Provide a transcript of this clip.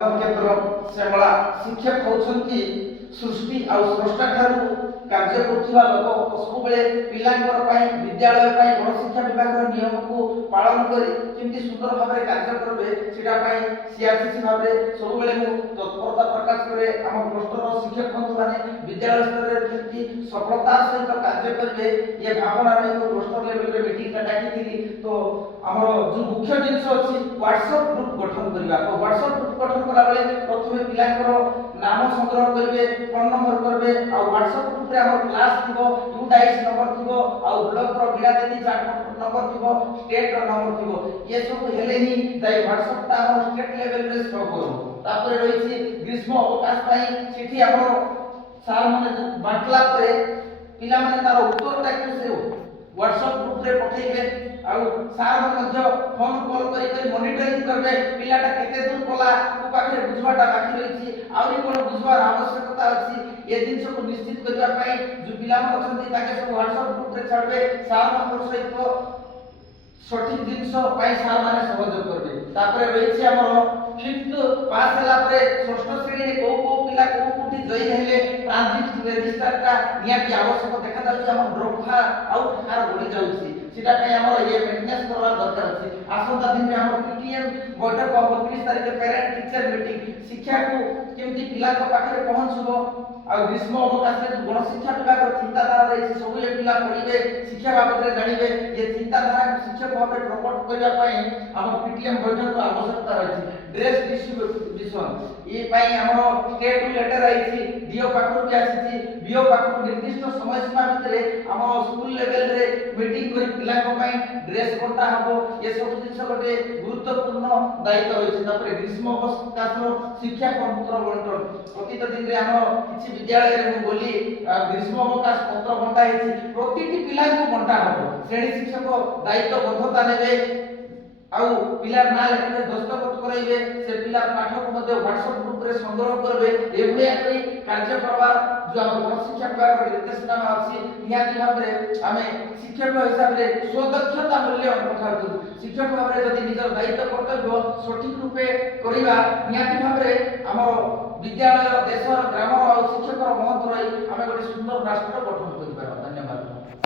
संकेतर श्यामला शिक्षक होउछंती सृष्टि आ स्रष्टा ठारू कार्य करथिबा लोक सब बेले पिलांकर पई विद्यालय पई गण शिक्षा विभाग रो नियम को पालन करी किंति सुंदर भाबरे कार्य करबे सेटा पई सीआरसीसी भाबरे सब बेले मु तत्परता प्रकाश करे हम क्लस्टर शिक्षक बंधु माने विद्यालय स्तर रे किंति सफलता सहित कार्य करबे ये भावना रे मु क्लस्टर लेवल रे मीटिंग का डाकी थी। तो हमर जो मुख्य जिंस अछि व्हाट्सएप ग्रुप गठन करबा। तो व्हाट्सएप ग्रुप गठन करा बेले प्रथमे पिलांकर नाम संग्रह करबे, फोन नंबर करबे आ व्हाट्सएप ग्रुप रे हमर क्लास थिबो, यूडाइस नंबर थिबो आ ब्लॉक रो बिड़ा देती चार्ट नंबर थिबो, स्टेट रो नंबर थिबो। ये सब हेले ही जाई व्हाट्सएप ता हमर स्टेट लेवल रे शो करू। तापर रहिछि ग्रीष्म अवकाश पई चिठी हमर सार माने बाटला परे पिला माने तार उत्तर टाइप से व्हाट्सएप ग्रुप रे पठेइबे आ सार मध्य फोन कॉल करी मॉनिटरिंग करबे पिलाटा केते दूर कला को पाखे बुझवाटा बाकी रहिछि आउरी कोन बुझवार आवश्यकता अछि ए जिंस को निश्चित करबा पई जो पिला मन अछंती ताके सब व्हाट्सएप ग्रुप रे छाड़बे सार मन सहित सठिक जिंस पई सार माने सहयोग करबे। तापर रहिछि हमर 5th पास हला परे षष्ठ श्रेणी रे को पिला को कोठी जई हेले ट्रांजिट रजिस्टर का नियाती आवश्यक देखा जाउछि हम ड्रॉप आउट हार बढ़ी जाउछि सेटा पई हमर ये मेंटेनेंस करवा दरकार अछि। आसंता दिन रे हमर पीटीएम बैठक 29 तारिख पेरेंट टीचर मीटिंग शिक्षा को केमती पिला को पाखे पहुंचबो आ ग्रीष्म अवकाश रे गण शिक्षा विभाग रो चिंताधारा रही सब ये पिला पढिबे शिक्षा बाबत रे जानिबे ये चिंताधारा शिक्षक भाबे प्रकट करबा पई हम पीटीएम बैठक को आवश्यकता रही। ड्रेस डिस्ट्रीब्यूशन ए पई हमर स्टेट लेटर आइछि डीओ पाखरु भी आछि बीओ पाखरु निर्दिष्ट समय सीमा भितरे हमर स्कूल लेवल रे मीटिंग करी पिला को पई ड्रेस कोटा हबो ये सब जिंस गोटे गुरुत्वपूर्ण दायित्व होइछि। तापर ग्रीष्म अवकाश रो शिक्षा पत्र बंटन प्रतित दिन रे हमर किछि विद्यालय रे मु बोली ग्रीष्म अवकाश पत्र बंटा हेछि प्रतिटी पिला को बंटा हबो श्रेणी शिक्षक दायित्व बद्धता नेबे आउ पिला ना लेखिबे दस्तखत कराइबे से पिला पाठ को मध्ये व्हाट्सएप ग्रुप रे संग्रह करबे एभलिया करी कार्य करबा जो हम शिक्षा विभाग रे निर्देशनामा अछि नियाती भाबरे हमें शिक्षक हिसाब रे स्वदक्षता मूल्य पठाउछु शिक्षक भाबरे जदि निजर दायित्व कर्तव्य सठिक रूपे करिबा नियाती भाबरे हमर विद्यालय देशर ग्रामर और शिक्षकर महत्व रही हमें गोटे सुंदर राष्ट्र गठन करिबा। धन्यवाद।